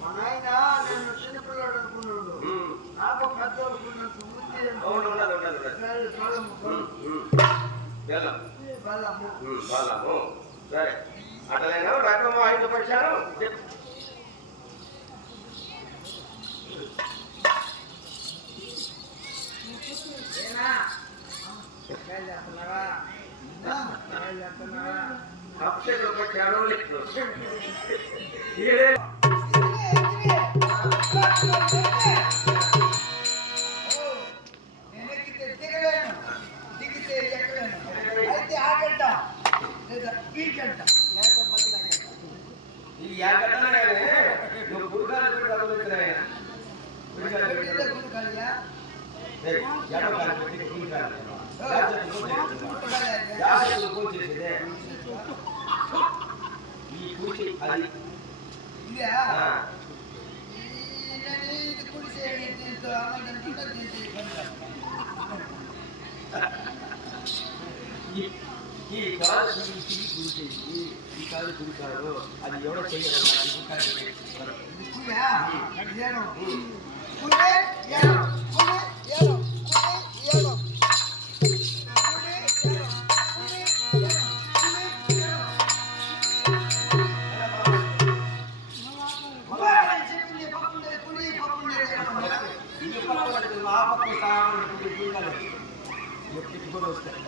మా నాయన నేను చిన్నపిల్లాడు అనుకున్నాడు, నాకు పెద్ద అనుకున్నట్టు బలము. సరే అట్లయినా రకము 5 పక్షాలు అక్షర పక్షాలు అయితే ఆ గంట లేదా ఈ గంట లేకపోతే మధ్యలో గంట ఈ యాగంటనే నువ్వు గురుగారు కూడా చదువుతున్నాయి ఈ కూర్చి అది ఈ కాదు ఈ కాదు గురికాడు అది ఎవరో చేయరు కూడా వస్తాయి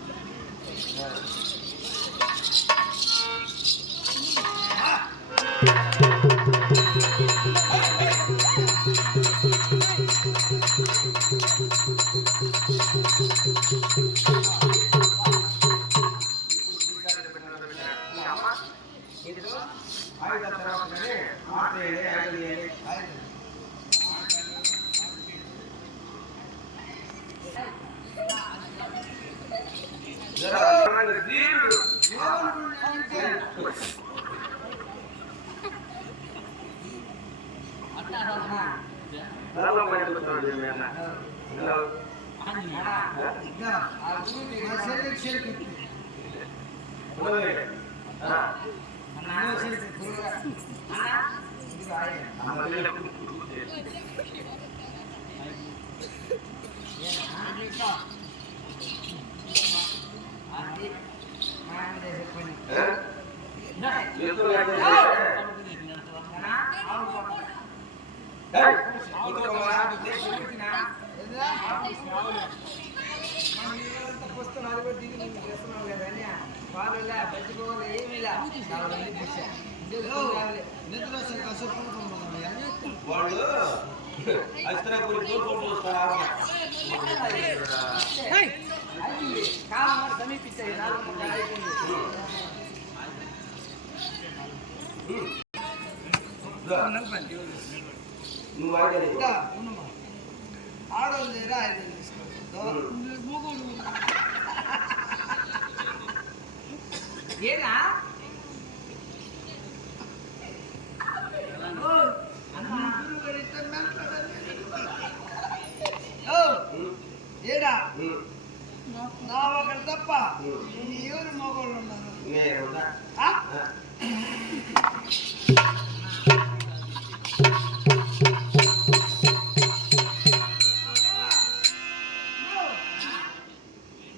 వాళ్ళు అస్త్రపురి తోడుకుంటూ వస్తారు సమీపించాయి నువ్వు ఆడోళ్ళు లేరా 5 తీసుకో ఏనా ఏడా నా ఒకటి తప్ప ఎవరు మగోళ్ళు ఉన్నారు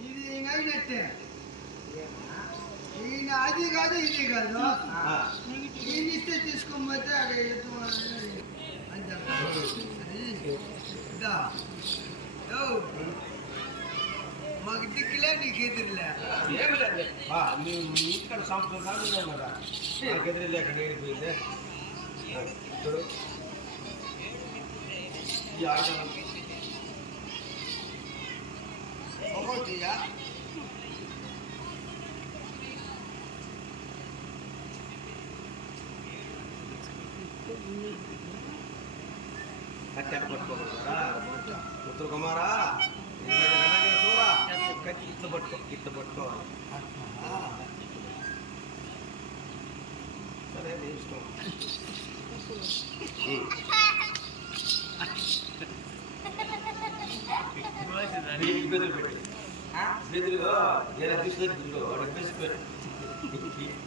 ఇది అయినట్టే ఈయన అది కాదు ఇది కాదు ఈయన ఇస్తే తీసుకోకపోతే అక్కడ ఎత్తు మాకు దిక్కులే నీకు ఎదురులే ఏమి లేదు నువ్వు ఇక్కడ సంప్రదాయం కదా నాకు ఎదురులే అక్కడ ఏడిపోయిందే చూడు ఈ ఆటలు ఒకటిగా కట్టెట పట్టుకోకుండా ఉత్తర కుమారా చూడా కట్టి ఇట్లా పట్టుకోవాలి సరే ఇష్టం బెదిరి పెట్టి బెదిరిలో ఎలా తీసుకొని వాడికి బెదిరి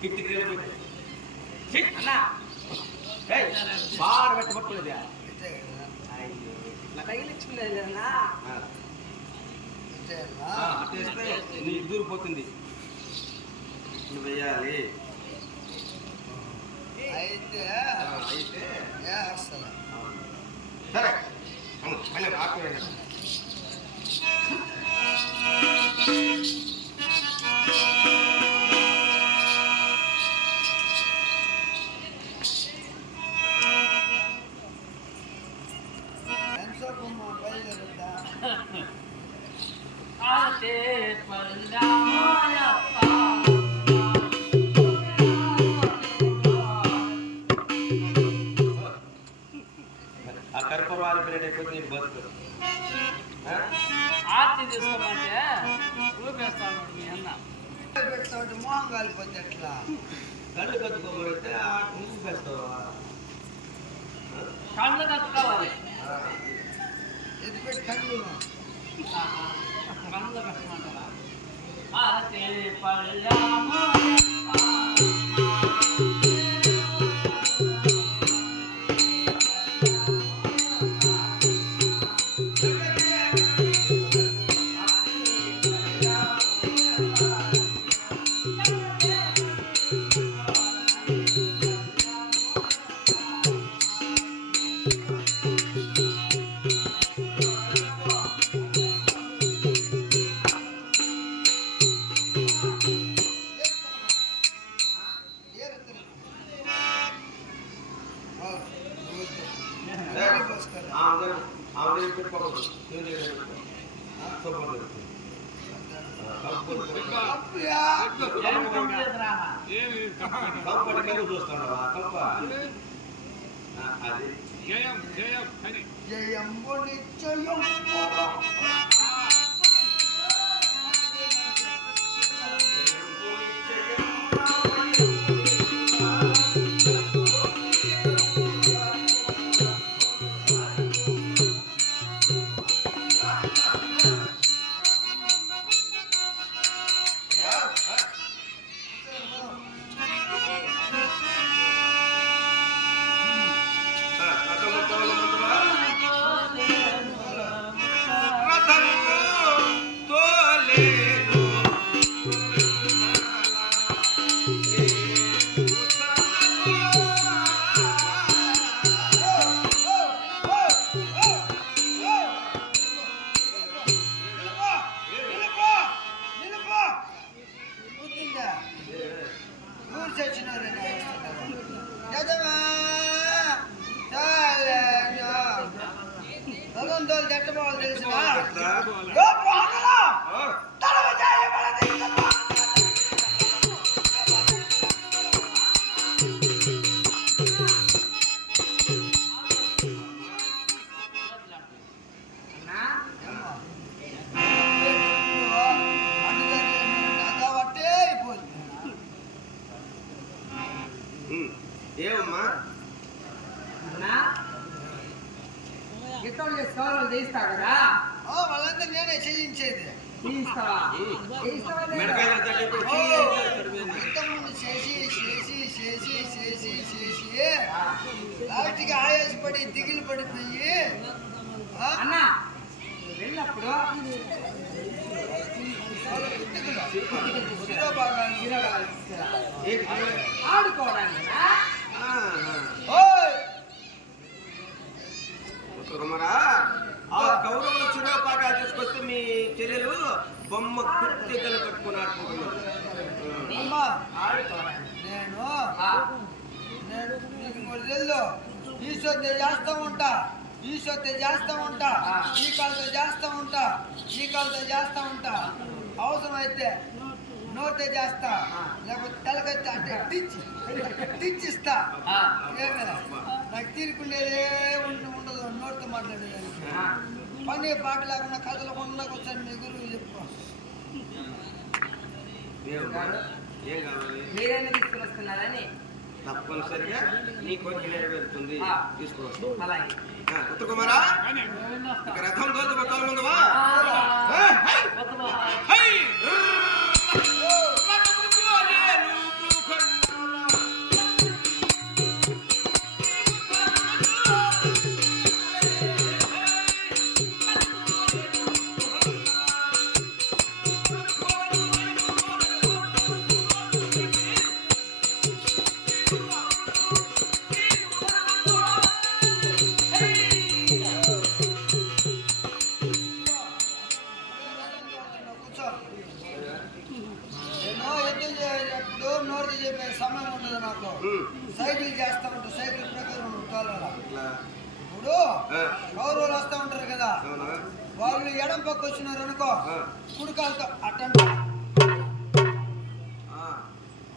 కిట్టికి అన్నా బాగా పెట్టి పట్టుకునేది అంతే కదా తగిలించుకునేదన్నా అంతేనా అట్టేస్తే నీకు దూరిపోతుంది నువ్వు వేయాలి అయితే అయితే వేస్తాను సరే మళ్ళీ ఆకురండి ఎంతో బయలుదేరుద్దా ఆతే పల్లామోయప్ప ఆ కర్పూరాలు పిల్లలు అయిపోతే నీకు బతుకు ఆర్తి తీసుకోమంటే రూపేస్తాను మీ అన్న పెడతాడు మోహం కాలిపోతే ఎట్లా కళ్ళు కత్తుకోబడితే ఆ నువ్వు పెడతావా కళ్ళు కట్టుకోవాలి ఎది పెట్టి కళ్ళు కళ్ళు కట్టమంటారా ఆతే పల్లామోయప్ప ఆమె పెట్టుకోకూడదు కంపడి కలుగు చూస్తాడవా కంప అది జయంబు నిశ్చయం ఏమమ్మా గిట్టలు చేసుకోవాలి చేయిస్తా కదా వాళ్ళందరూ నేనే చేయించేది చేయిస్తావా ఇంతకుముందు చేసి చేసి చేసి చేసి చేసి లాస్ట్కి ఆయాసపడి దిగులు పడిపోయి అన్న వెళ్ళినప్పుడు ఆడుకోవడానికి కుమారా ఆ కౌరవుల చిరపాకాలు తీసుకొస్తే మీ చెల్లెలు బొమ్మ కుర్తికలు కట్టుకుని ఆడుకుంటున్నారు నేను నీకు తెలుసు ఈశ్వద్య చేస్తూ ఉంటా ఈశ్వద్య చేస్తూ ఉంటా ఈ కాలతో చేస్తూ ఉంటా ఈ కాలతో చేస్తూ ఉంటా అవసరమైతే నోటే చేస్తా లేకపోతే తలకైతే అంటే టిచ్చిస్తా ఏమైనా నాకు తీరుకుండేదే ఉండదు నోటితో మాట్లాడేదానికి పని పాట లేకుండా కథలు కొండ కూర్చొని మీ గురువు చెప్పు ఏం కావాలి మీరేమి తీసుకుని వస్తున్నారని తప్పనిసరిగా నీ కోరిక నెరవేరుతుంది తీసుకువస్తాం అలాగే ఉత్తర కుమారా ఇక రథం తోలు మొత్తాల ముందువా సమయం ఉండదు నాకు. సైకిల్ చేస్తా ఉంటా, సైకిల్ ప్రకారం తోలాల. ఇట్లా ఇప్పుడు కౌరవులు వస్తూ ఉంటారు కదా, అవునా? వాళ్ళు ఎడం పక్క వచ్చినారు అనుకో, కుడికాలతో అట్టంట.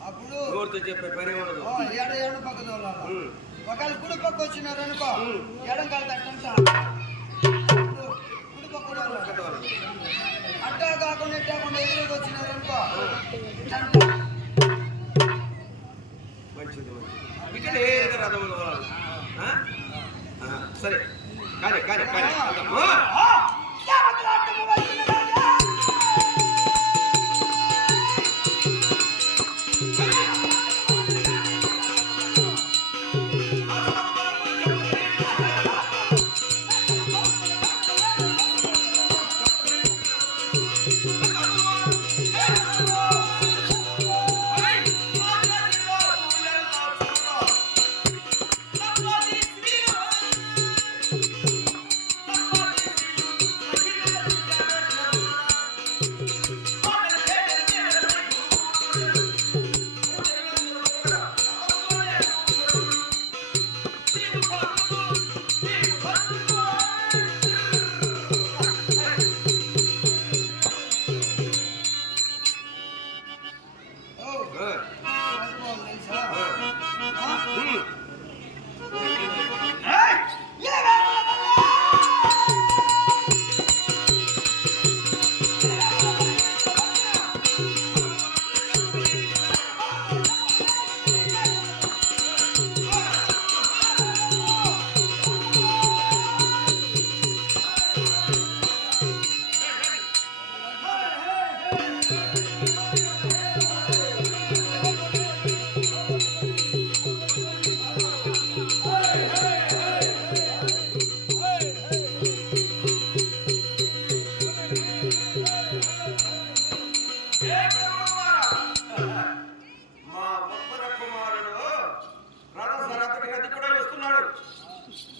అప్పుడు నోటితో చెప్పే పని ఉండదు. ఎడం పక్క తోలాల. ఒకవేళ కుడి పక్క వచ్చినారు అనుకో, ఎడం కాలతో అట్టంట. కుడి పక్క తోలాలి. అట్టా కాకుండా ఇట్టా కాకుండా ఎదురుకు వచ్చినారు అనుకో, మంచిది ఇక్కడ ఏదో రథం తోలాలి. సరే కానీ కానీ కానీ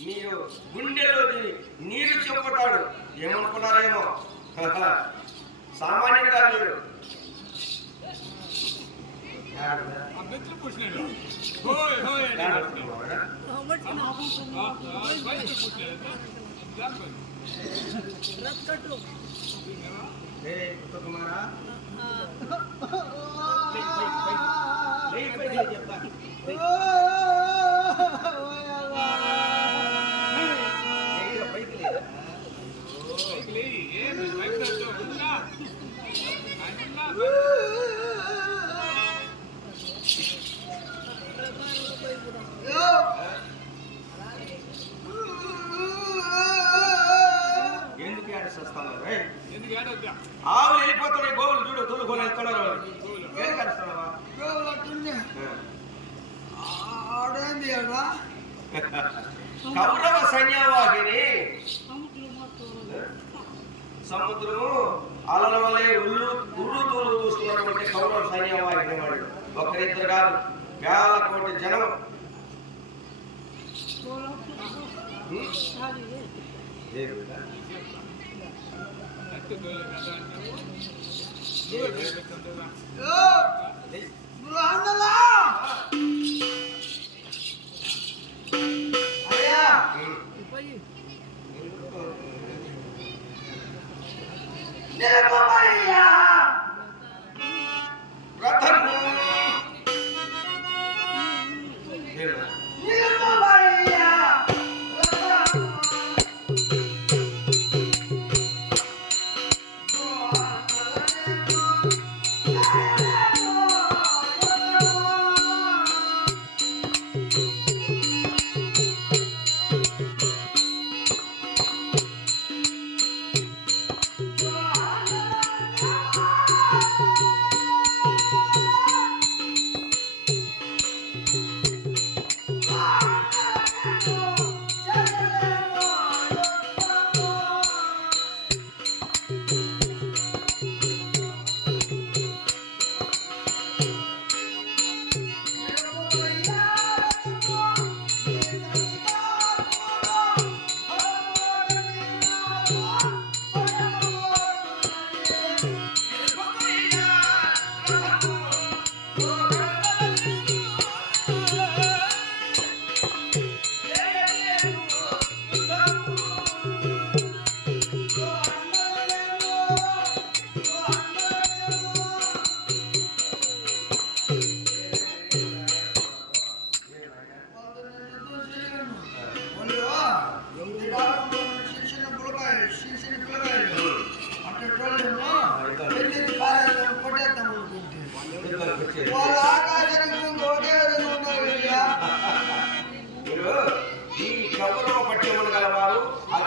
మీరు గుండెలోని నీరు చెప్పుతాడు. ఏమనుకున్నారేమో, సామాన్యుడిగా మీరు కుమారా ఎందుకు ఏడుస్తాను? ఆవులు వెళ్ళిపోతున్నాయి, గోవులు చూడు తోలుకొని వెళ్తున్నారు. ఏం కలుస్తున్నావా? కౌరవ సైన్యవాహిని సముద్రము అలల వలె ఉర్రు తూలు చూస్తున్నటువంటి కౌరవ సైన్యవాహిని వాడు ఒకరిద్దరు కాదు, వేల కోటి జనం.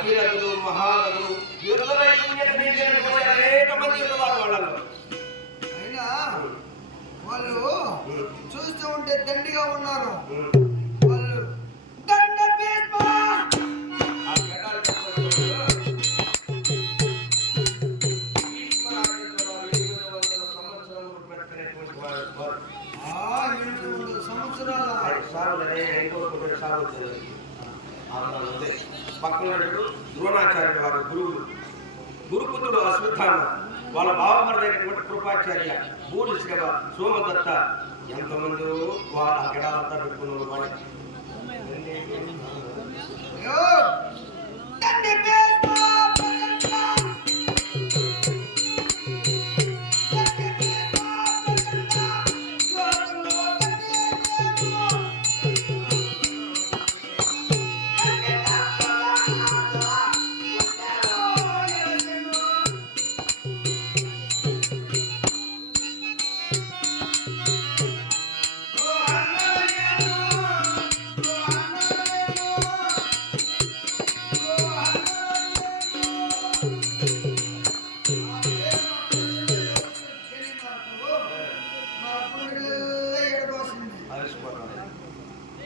భగీరథులు మహారథులు యుద్ధ నైపుణ్యత నేర్పినటువంటి అనేక మంది ఉన్నారు వాళ్ళలో. అయినా వాళ్ళు చూస్తూ ఉంటే దండిగా ఉన్నారు. వాళ్ళు దండ భీష్మ ఆ ఘటాలు చెప్పవచ్చు. భీష్మరాజేంద్ర వారు 800 సంవత్సరములు బ్రతికినటువంటి వారు. 800 సంవత్సరాల పక్కన ద్రోణాచార్యుడు వారు గురువులు, గురుపుత్రుడు అశ్వత్థామ, వాళ్ళ బావమరుడైనటువంటి కృపాచార్య, భూరిశ్రవ, సోమదత్త, ఎంతమంది వాళ్ళ గడాలంతా పెట్టుకున్నారు. వాళ్ళు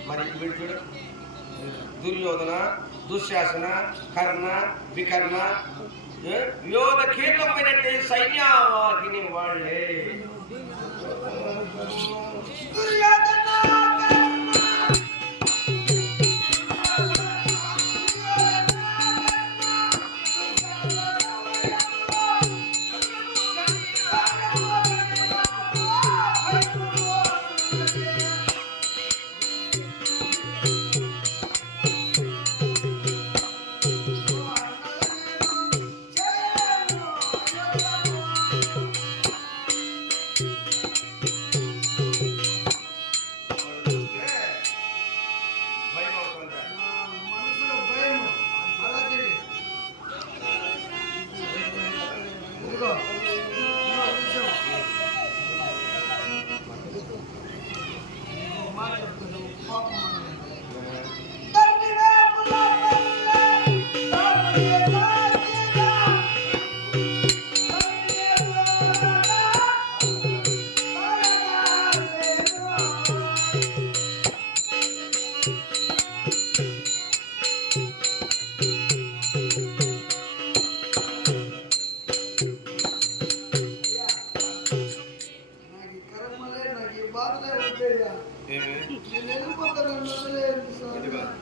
మరి వీడు చూడు, దుర్యోధన, దుశ్శాసన, కర్ణ, వికర్ణ, యోధ కీర్తమైనట్టే సైన్యావాహిని వాళ్ళే.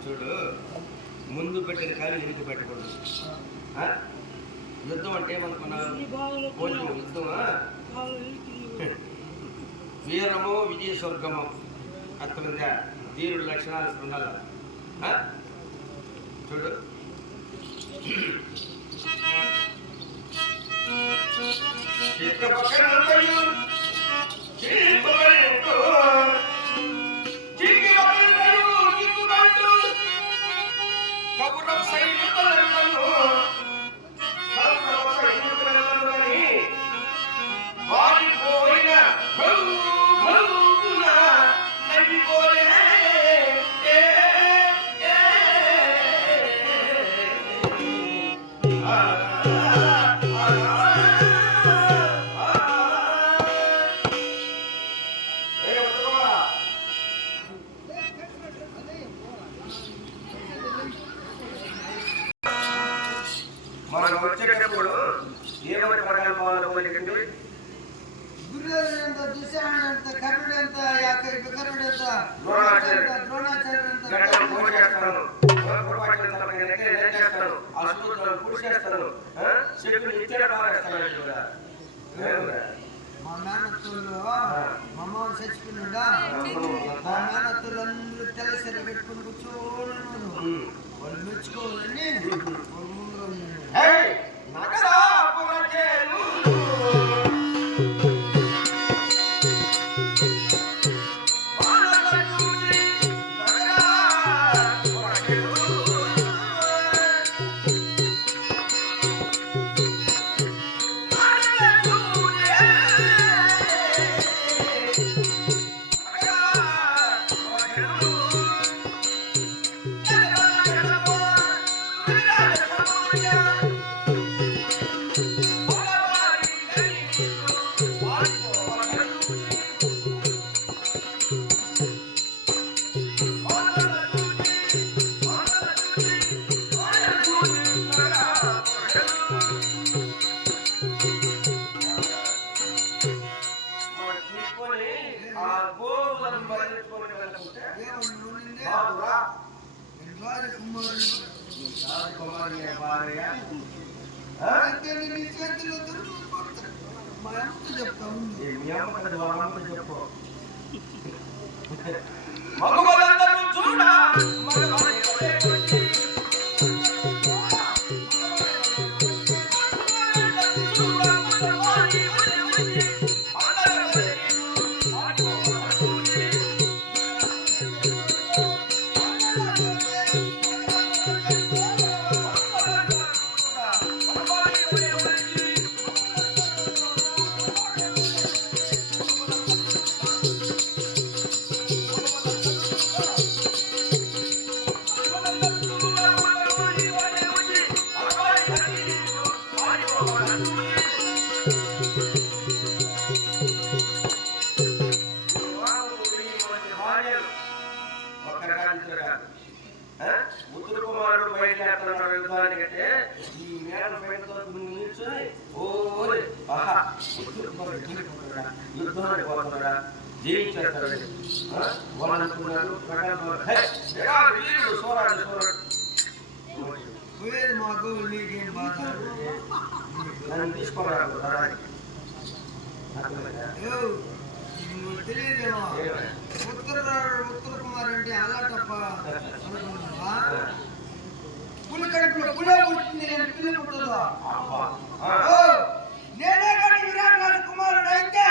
చూడు, ముందు పెట్టిన కానీ వెనుక పెట్టకూడదు. యుద్ధం అంటే ఏమనుకున్నావు? కొంచెం యుద్ధమా, వీరము విజయ స్వర్గము, అర్థమైందా? ధీరుడు లక్షణాలు ఉండాలి. చూడు, కౌరవ సైనికులను వారిపోయిన నడిపోలే మనం వచ్చేటప్పుడు ఏమని పడాలి పోలేకండి. దుర్యోధన ఎంత, దుశ్శాసన ఎంత, కర్ణుడు ఎంత, వికర్ణుడు ఎంత, ద్రోణాచార్యుడు ఎంత, మా మేనత్తుల్లో మా అమ్మ చచ్చిపోయినాడా, మా మేనత్తులు అందరూ తెల్ల సీర పెట్టుకుని కూర్చోని వాళ్ళు మెచ్చుకోవాలని వాళ్ళ ముందులో ఉన్నాడు. బాబురా రాజకుమారుడు రాజకుమారి భార్య అంటే నీ చేతిలో దొరుకుతాడు. మా అమ్మతో చెప్తా ఉంది. మీ అమ్మ కదా వాళ్ళమ్మ చెప్పు మగవాళ్ళందరూ చూడ ఉత్తర కుమారుడు బయలుదేరుతున్నాడు యుద్ధానికంటే ఈ మేడ బయటతో నిల్చుని ఓరే ఆహా ఉత్తర కుమారుడు యుద్ధానికి పోతున్నాడా జయించేస్తాడు వాళ్ళు అనుకున్నారు వీరుడు సోరాడు సోరాడు మాకు నీకేం బాధ నన్ను తీసుకున్నాడు తెలియదేమో ఉత్తర కుమార్ అంటే అలా తప్ప అనుకున్నావా? పులి కడుపులో పులే పుట్టింది నేను పిల్లి పుట్టదు. నేనే కానీ విరాట్ రాజు కుమారుడు అయితే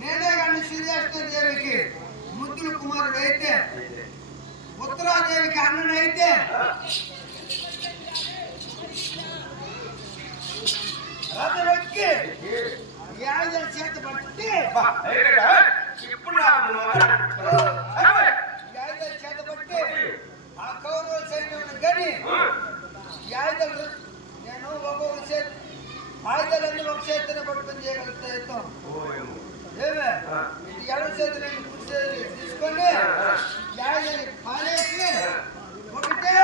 నేనే కానీ శ్రీకృష్ణ దేవికి ముద్దుల కుమారుడు అయితే ఉత్తరాదేవికి అన్ననైతే రథమెక్కి యాదవ చేత పట్టి యాదవ చేత పట్టి ఆ కౌరవ సైన్యం గని యాదవులు నేను ఒక్కొక్క చేతి ఆయుధాలన్నీ ఒక చేతిని పట్టుకొని చేయగలుగుతా యుద్ధం. ఏమే ఇది ఎడవ చేతి నేను కుర్చీ తీసుకొని యాదవి పాలేసి ఒకటే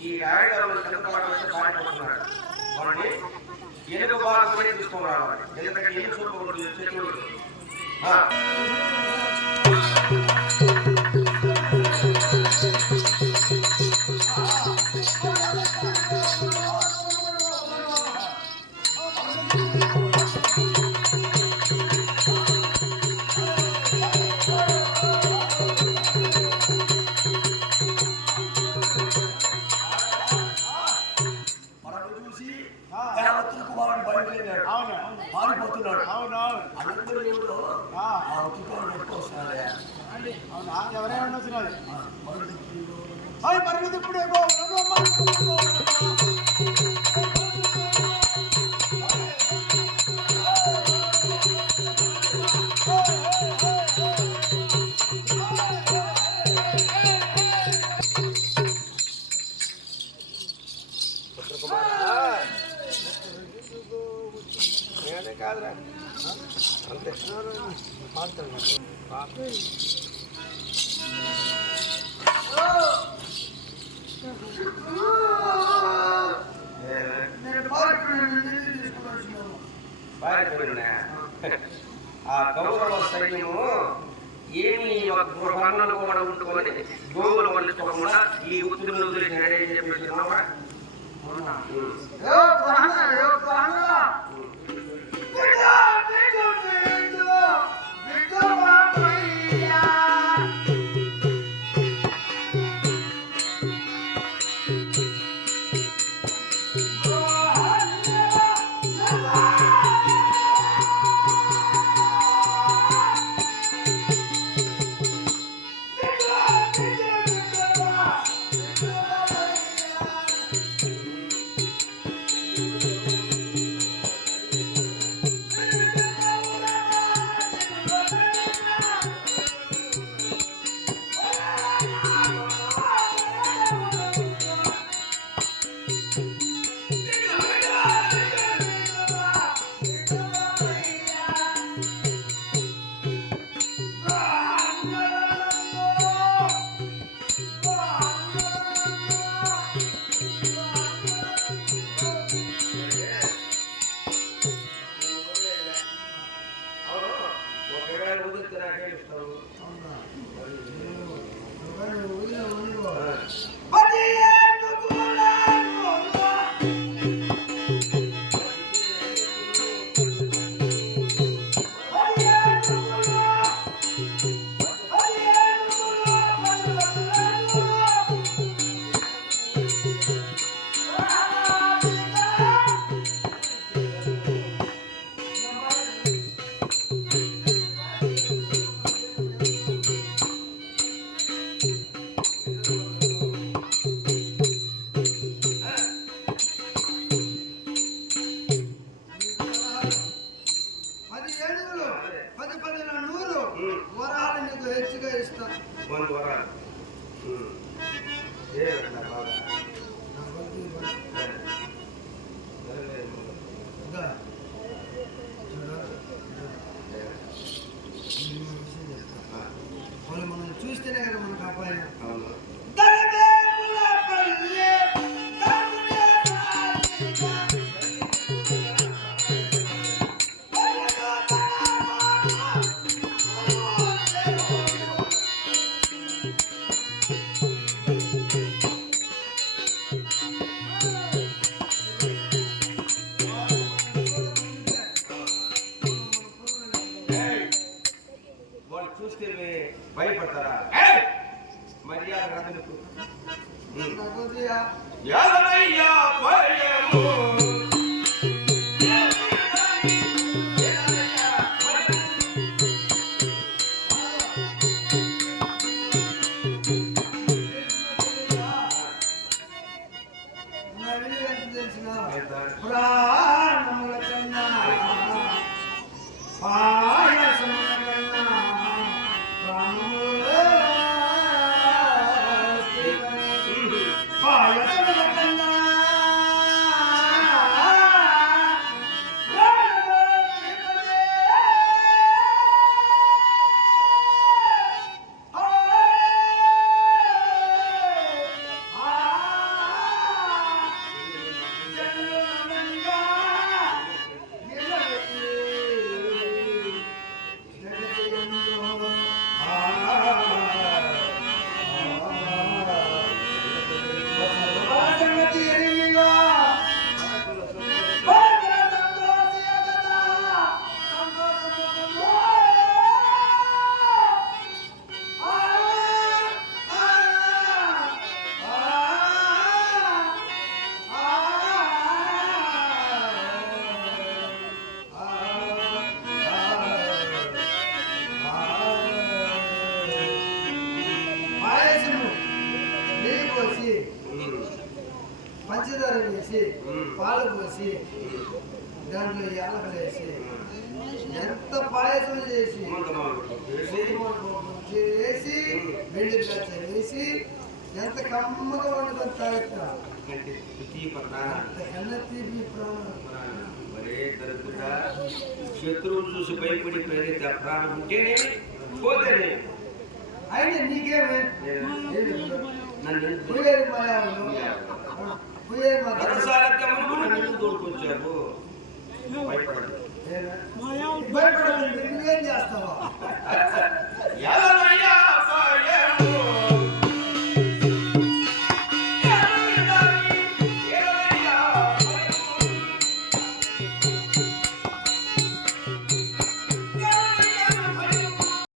ఈ రాయడాలను తెలుసుకోవడానికి పారిపోతున్నాడు వాడిని ఎలుగు బాగా తీసుకొని రావాలి ఎందుకంటే ఎలుగు చూపకూడదు శత్రువులు పారిపోతున్నాడు అందరూ ఎవరైనా వచ్చినది ఇప్పుడు కాదురా అంతే ఆ గౌరవ సైన్యము ఏమి గృహాలను కూడా ఉంటుకొని గోవులు వండుకోకుండా ఈ ఉత్తులు వదిలేసి అని చెప్పేసి నీకు హెచ్చుగా ఇస్తా. 1 వరాలు. ఏమట్లా బాగా నా కొద్ది ఇవ్వండి. ఇదా. చూడు. నేను విషయం చెప్తా. వాళ్ళు మనం చూస్తేనే కదా మనకు అపాయం. అవును. వాళ్ళు చూస్తే భయపడతారా? మర్యాద రాదు. నా కొద్దిగా యాదయ్యా భయము నా విలువ ఎంత తెలిసినా ప్రాణముల కన్నా పాయసముల కన్నా ప్రాణముల పాయసముల కన్నా పంచదార వేసి పాలు పోసి దాంట్లో యాలకులు వేసి ఎంత పాయసం చేసి వేసి వెండి ద్రాక్ష వేసి ఎంత కమ్మగా వండుకొని తాగుతా అంతకన్నా తీపి ప్రాణం. మరే దరిద్రుడా, శత్రువులు చూసి భయపడి ప్రేరిత ప్రాణం ఉంటేనే పోతేనే. అయినా నీకేమే నన్ను పుయ్యేది మాయావులు పుయ్యేది మా నన్ను తోడుకొచ్చారు. భయపడదు. భయపడదు నువ్వేం చేస్తావా? ఎలా